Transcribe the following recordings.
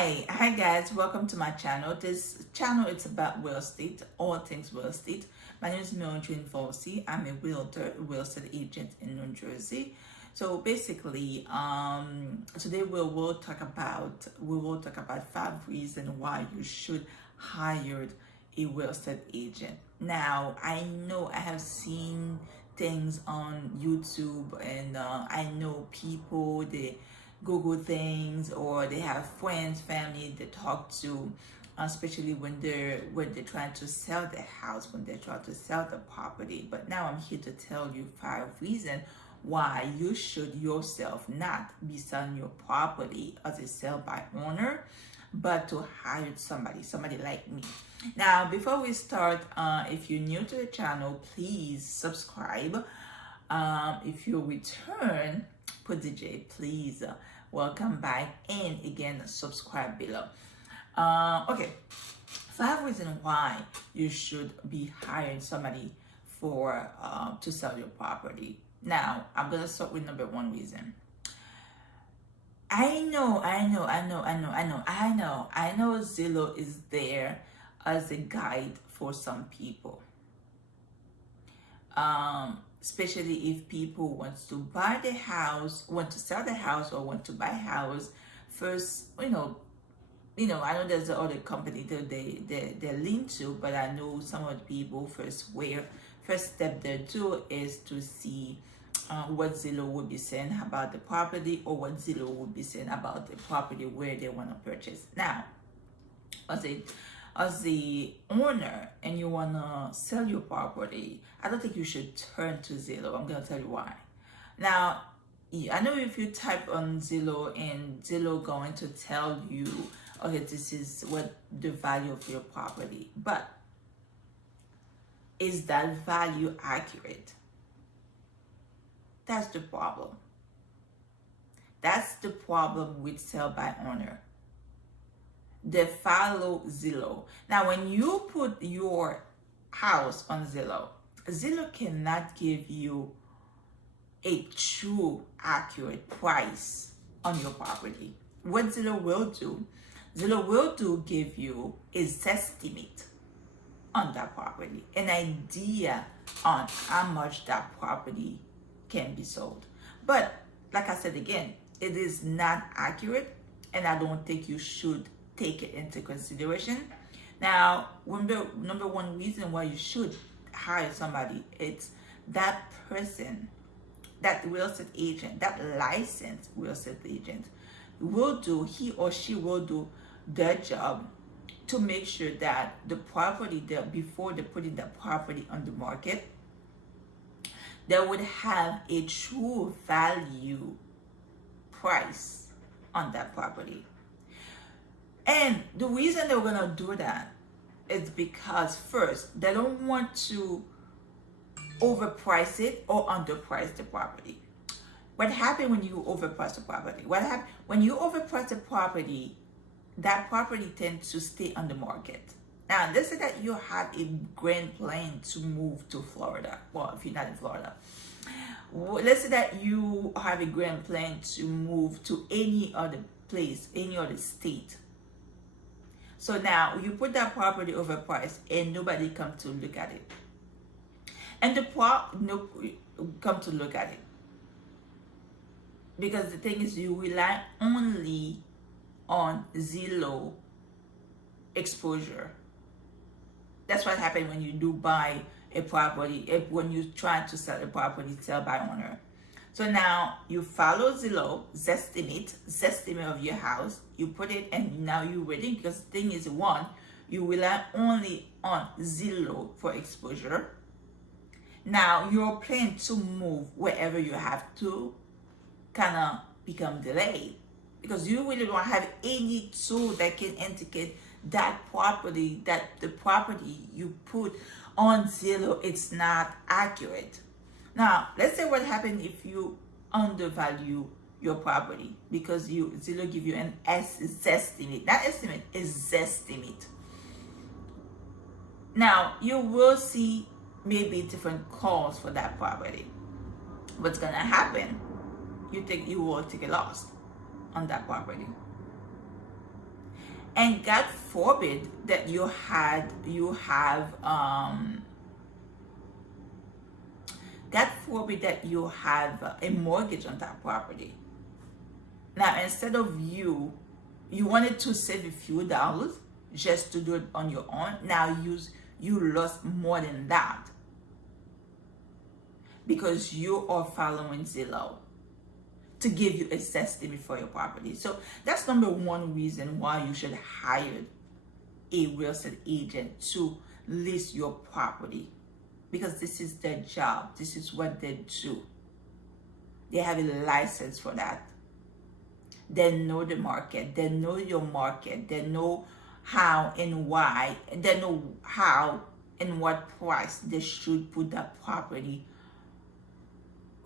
Hi guys, welcome to my channel. This channel is about real estate, all things real estate. My name is Mildred Volsi. I'm a realtor, real estate agent in New Jersey. So basically, today we will talk about 5 reasons why you should hire a real estate agent. Now, I know I have seen things on YouTube, and I know people they Google things, or they have friends, family they talk to, especially when they're trying to sell the house, when they're trying to sell the property. But now I'm here to tell you 5 reasons why you should yourself not be selling your property as a sell by owner, but to hire somebody like me. Now, before we start, if you're new to the channel, please subscribe. If you return, put the J, please. Welcome back, and again, subscribe below. Okay, 5 reasons why you should be hiring somebody for to sell your property. Now, I'm gonna start with number 1 reason. I know Zillow is there as a guide for some people. Especially if people want to buy the house, want to sell the house, or want to buy a house first. I know there's other company that they lean to, but I know some of the people first step they do is to see what Zillow would be saying about the property, or what Zillow would be saying about the property where they want to purchase. Now, as the owner, and you want to sell your property, I don't think you should turn to Zillow. I'm going to tell you why. Now, I know if you type on Zillow, and Zillow going to tell you, okay, this is what the value of your property, but is that value accurate? That's the problem. That's the problem with sell by owner. They follow Zillow. Now, when you put your house on Zillow, Zillow cannot give you a true, accurate price on your property. What Zillow will do give you is estimate on that property, an idea on how much that property can be sold. But like I said again, it is not accurate, and I don't think you should take it into consideration. Now, number 1 reason why you should hire somebody, it's that person, that real estate agent, that licensed real estate agent he or she will do their job to make sure that the property, before they put in the property on the market, they would have a true value price on that property. And the reason they're gonna do that is because, first, they don't want to overprice it or underprice the property. What happens when you overprice the property? When you overprice the property, that property tends to stay on the market. Now, let's say that you have a grand plan to move to Florida. Well, if you're not in Florida, let's say that you have a grand plan to move to any other place, any other state. So now you put that property overpriced, and nobody come to look at it. And come to look at it. Because the thing is, you rely only on Zillow exposure. That's what happens when you do buy a property, when you try to sell a property, sell by owner. So now you follow Zillow's estimate of your house, you put it, and now you're waiting, because the thing is, one, you rely only on Zillow for exposure. Now your plan to move wherever you have to kind of become delayed, because you really don't have any tool that can indicate that the property you put on Zillow, it's not accurate. Now, let's say what happens if you undervalue your property, because Zillow give you an estimate. That estimate is estimate. Now, you will see maybe different calls for that property. What's gonna happen? You will take a loss on that property. And God forbid that God forbid that you have a mortgage on that property. Now, instead of you wanted to save a few dollars just to do it on your own. Now you lost more than that because you are following Zillow to give you a set limit for your property. So that's number one reason why you should hire a real estate agent to list your property, because this is their job. This is what they do. They have a license for that. They know the market. They know your market. They know how and why. They know how and what price they should put that property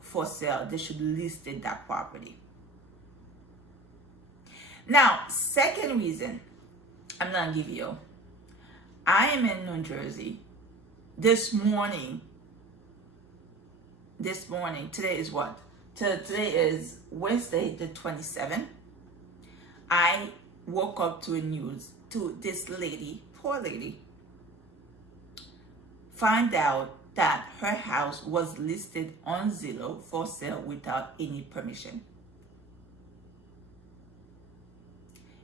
for sale. They should list it, that property. Now, second reason I'm gonna give you. I am in New Jersey. This morning, today is what? Today is Wednesday the 27th. I woke up to a news to this lady, poor lady, find out that her house was listed on Zillow for sale without any permission.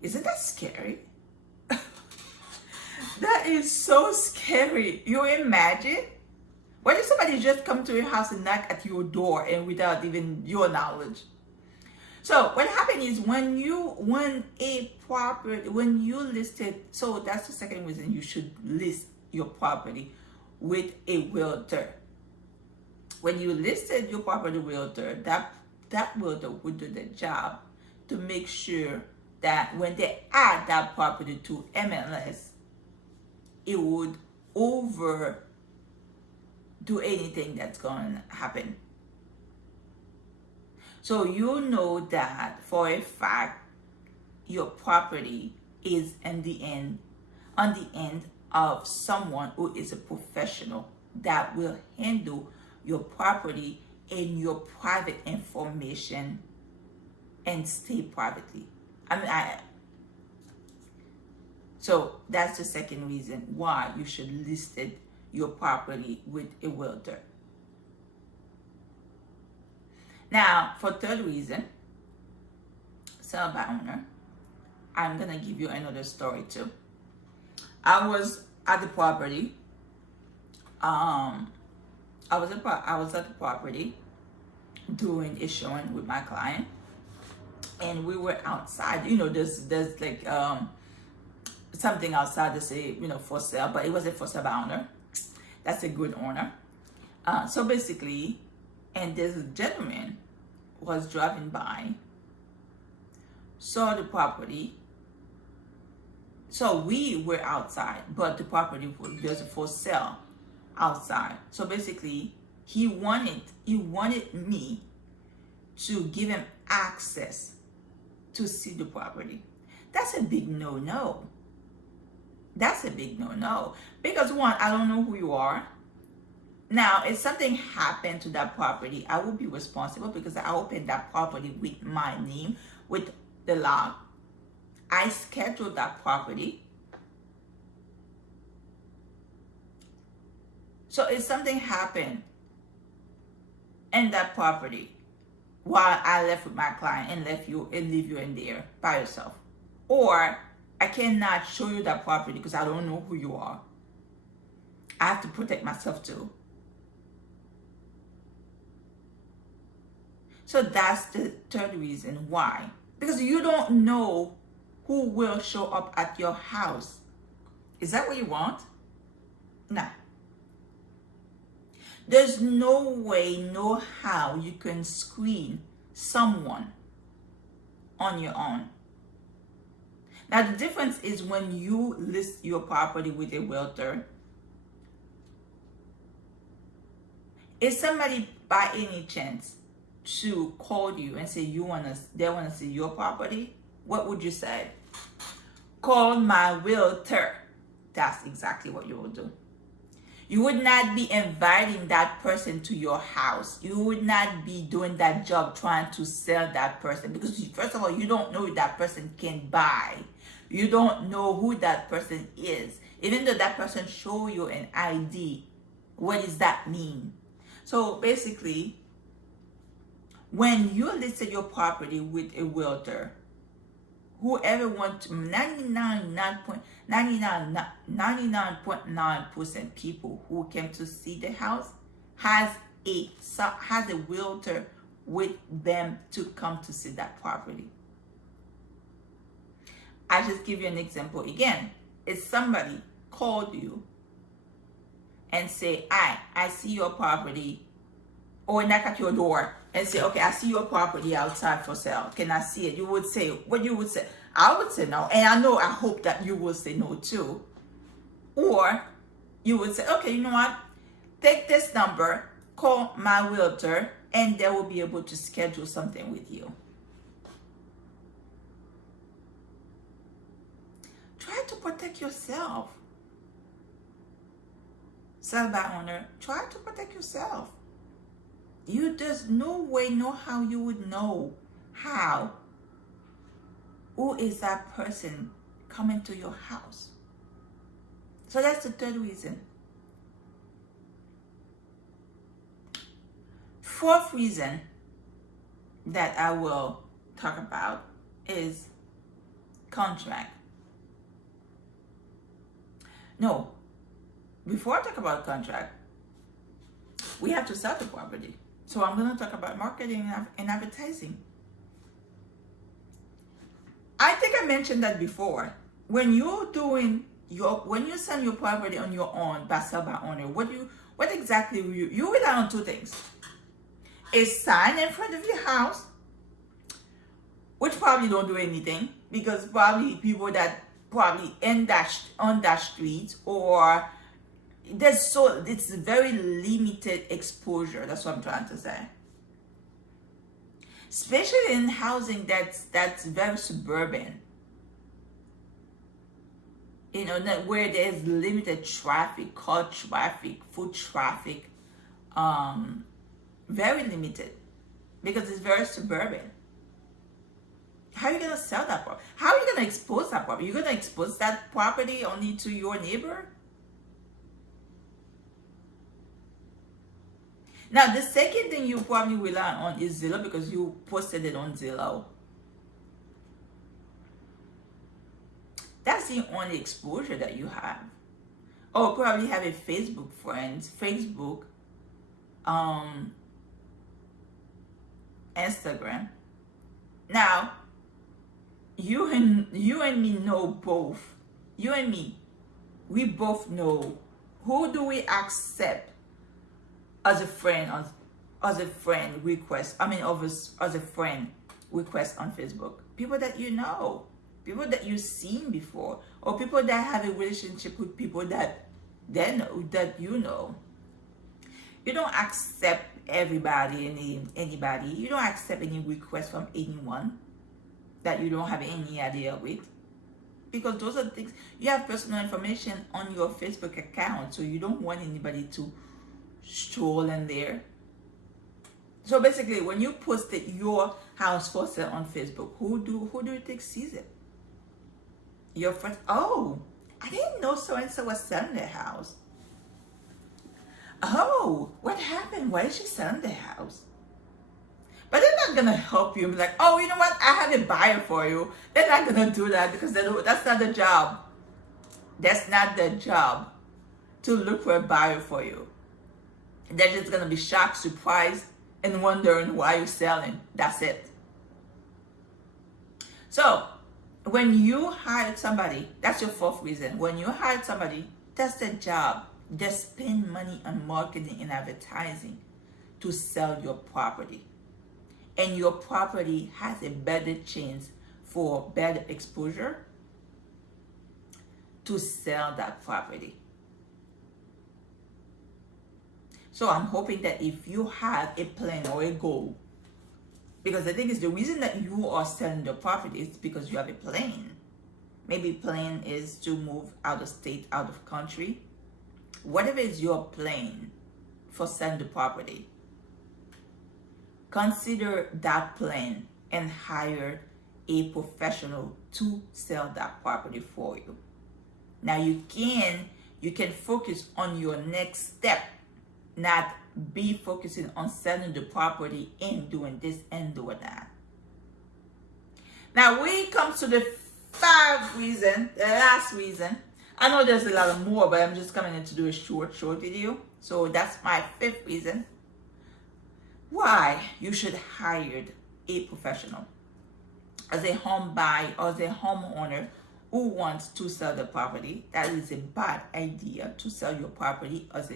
Isn't that scary? That is so scary. You imagine? What if somebody just come to your house and knock at your door and without even your knowledge? So what happened is when you list it, so that's the second reason you should list your property with a realtor. When you listed your property realtor, that realtor would do the job to make sure that when they add that property to MLS, it would overdo anything that's going to happen. So you know that for a fact your property is on the end of someone who is a professional that will handle your property and your private information and stay privately. So that's the second reason why you should list your property with a realtor. Now, for third reason, sell by owner, I'm going to give you another story too. I was at the property. I was at the property doing a showing with my client, and we were outside. There's like something outside to say, for sale, but it wasn't for sale by owner. That's a good owner. So basically, and this gentleman was driving by, saw the property. So we were outside, but the property was for sale outside. So basically, he wanted me to give him access to see the property. That's a big no-no. That's a big no-no. Because one, I don't know who you are. Now, if something happened to that property, I will be responsible because I opened that property with my name, with the lock. I scheduled that property. So if something happened in that property while I left with my client and leave you in there by yourself, or I cannot show you that property because I don't know who you are, I have to protect myself too. So that's the third reason why. Because you don't know who will show up at your house. Is that what you want? No. There's no way, no how you can screen someone on your own. Now the difference is when you list your property with a realtor, if somebody by any chance to call you and say they want to see your property, what would you say? Call my realtor. That's exactly what you will do. You would not be inviting that person to your house. You would not be doing that job trying to sell that person, because first of all, you don't know if that person can buy. You don't know who that person is. Even though that person show you an ID, what does that mean? So basically, when you listed your property with a realtor, whoever wants 99.9% people who came to see the house has a realtor with them to come to see that property. I just give you an example again. If somebody called you and say, I see your property, or knock at your door and say, okay, I see your property outside for sale. Can I see it? You would say, what you would say? I would say no. And I hope that you will say no too. Or you would say, okay, you know what? Take this number, call my realtor, and they will be able to schedule something with you. Try to protect yourself. Sell by owner, try to protect yourself. There's no way, no how you would know who is that person coming to your house. So that's the third reason. Fourth reason that I will talk about is contract. No, before I talk about contract, we have to sell the property. So I'm going to talk about marketing and advertising. I think I mentioned that before. When you sell your property on your own by sell by owner, what exactly you rely on two things. A sign in front of your house, which probably don't do anything, because probably people that probably on that street, or it's very limited exposure. That's what I'm trying to say. Especially in housing that's very suburban. Where there's limited traffic, car traffic, foot traffic, very limited, because it's very suburban. How are you going to sell that property? How are you going to expose that property? You're going to expose that property only to your neighbor? Now, the second thing you probably rely on is Zillow, because you posted it on Zillow. That's the only exposure that you have. Or probably have a Facebook friends, Facebook, Instagram. Now, you and me know both. You and me, we both know who do we accept as a friend request on Facebook. People that you know, people that you've seen before, or people that have a relationship with people that they know, that you know. You don't accept anybody. You don't accept any request from anyone that you don't have any idea with, because those are the things. You have personal information on your Facebook account, so you don't want anybody to stroll in there. So basically, when you posted your house for sale on Facebook, who do you think sees it? Your friends. Oh, I didn't know so and so was selling their house. Oh, what happened? Why is she selling their house? But they're not gonna help you and be like, oh, you know what? I have a buyer for you. They're not gonna do that, because that's not the job. That's not their job to look for a buyer for you. They're just gonna be shocked, surprised, and wondering why you're selling. That's it. So when you hire somebody, that's your fourth reason. When you hire somebody, that's their job. They spend money on marketing and advertising to sell your property. And your property has a better chance for better exposure to sell that property. So I'm hoping that if you have a plan or a goal, because the thing is, the reason that you are selling the property is because you have a plan. Maybe plan is to move out of state, out of country. Whatever is your plan for selling the property, consider that plan and hire a professional to sell that property for you. Now you can focus on your next step, not be focusing on selling the property and doing this and doing that. Now when it comes to the the last reason, I know there's a lot more, but I'm just coming in to do a short video. So that's my fifth reason why you should hire a professional. As a home buyer or as a homeowner who wants to sell the property, that is a bad idea to sell your property as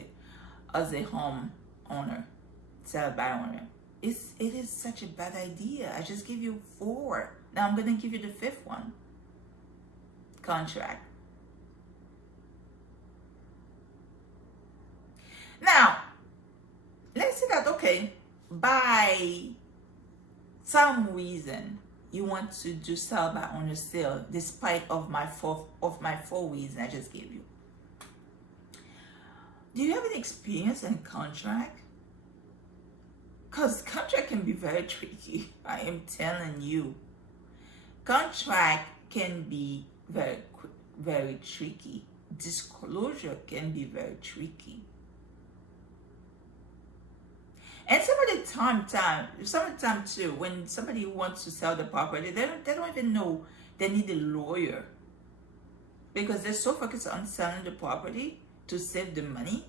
a home owner, sell by owner. It is such a bad idea. I just give you 4. Now I'm going to give you the 5th one. Contract. Now, let's say that, okay, by some reason you want to do sell by owner sale despite of my 4 reasons I just gave you. Do you have any experience in contract? Because contract can be very tricky. I am telling you. Contract can be very tricky. Disclosure can be very tricky. And sometimes too, when somebody wants to sell the property, they don't even know they need a lawyer, because they're so focused on selling the property to save the money.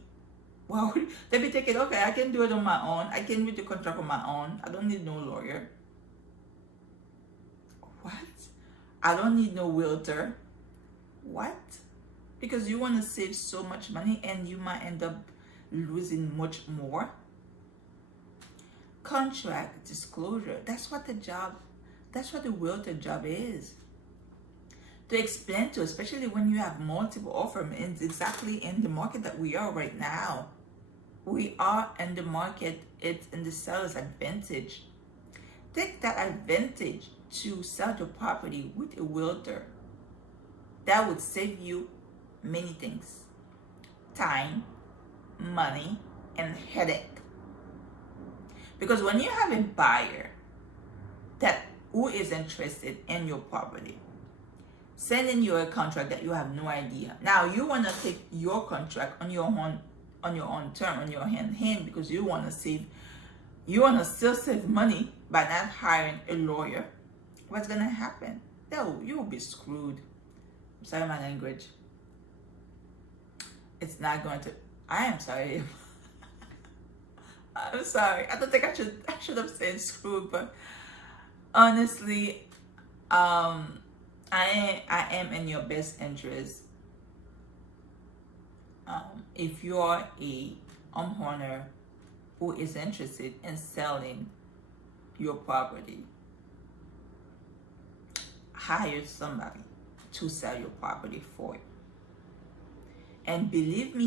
Well, they be thinking, okay, I can do it on my own. I can read the contract on my own. I don't need no lawyer. What? I don't need no realtor. What? Because you want to save so much money and you might end up losing much more. Contract disclosure, that's what the realtor job is. To explain to, especially when you have multiple offers, and exactly in the market that we are right now. We are in the market, it's in the seller's advantage. Take that advantage to sell your property with a realtor. That would save you many things. Time, money, and headache. Because when you have a buyer who is interested in your property, sending you a contract that you have no idea. Now you want to take your contract on your own term, on your hand, because you want to still save money by not hiring a lawyer. What's gonna happen? No, you will be screwed. I'm sorry my language. It's not going to. I am sorry. I'm sorry. I don't think I should have said screwed, but honestly, I am in your best interest. If you are a homeowner who is interested in selling your property, hire somebody to sell your property for you. And believe me,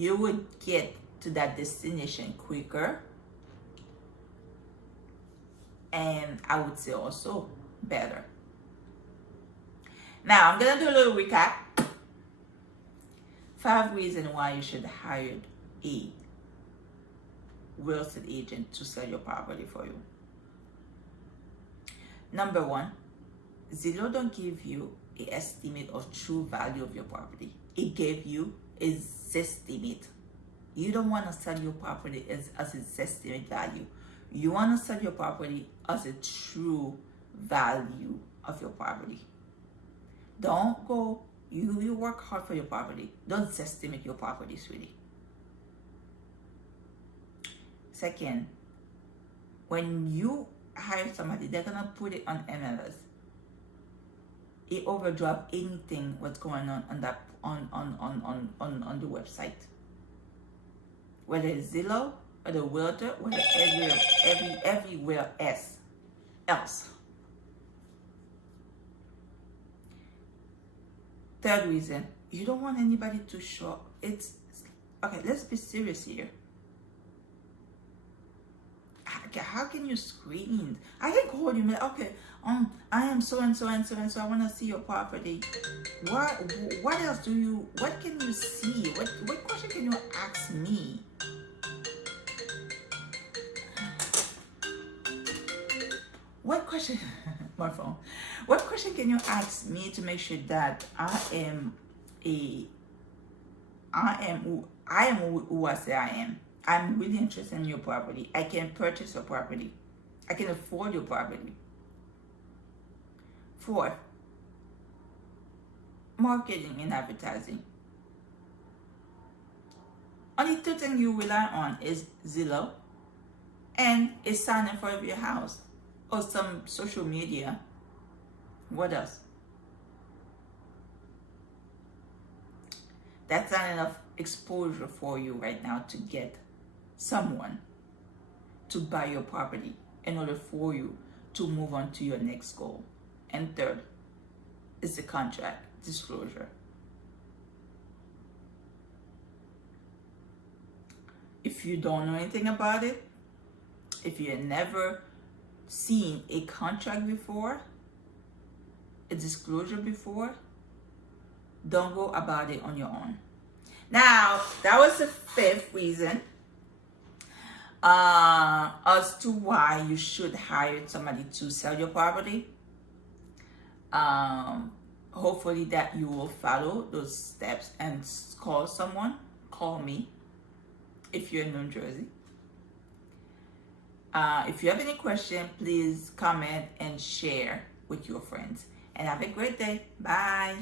you would get to that destination quicker, and I would say also better. Now I'm gonna do a little recap. 5 reasons why you should hire a real estate agent to sell your property for you. Number 1, Zillow don't give you an estimate of true value of your property. It gave you a estimate. You don't want to sell your property as an estimate value. You want to sell your property as a true value of your property. Don't go, you work hard for your property. Don't estimate your property, sweetie. Second, when you hire somebody, they're gonna put it on MLS. It overdrive anything what's going on that on the website. Whether it's Zillow or the realtor, whether everywhere else. Third reason, you don't want anybody to show. It's okay. Let's be serious here. How can you screen? I can call you, okay, I am so and so and so and so. I want to see your property. What else what can you see? What question can you ask me? What question? My phone. What question can you ask me to make sure that a I am who I say I am. I'm really interested in your property. I can purchase your property. I can afford your property. Fourth, marketing and advertising. Only two things you rely on is Zillow and a sign in front of your house or some social media. What else? That's not enough exposure for you right now to get someone to buy your property in order for you to move on to your next goal. And third is the contract disclosure. If you don't know anything about it, if you have never seen a contract before, a disclosure before, don't go about it on your own. Now, that was the fifth reason as to why you should hire somebody to sell your property. Hopefully that you will follow those steps and call someone. Call me if you're in New Jersey. If you have any question, please comment and share with your friends. And have a great day. Bye.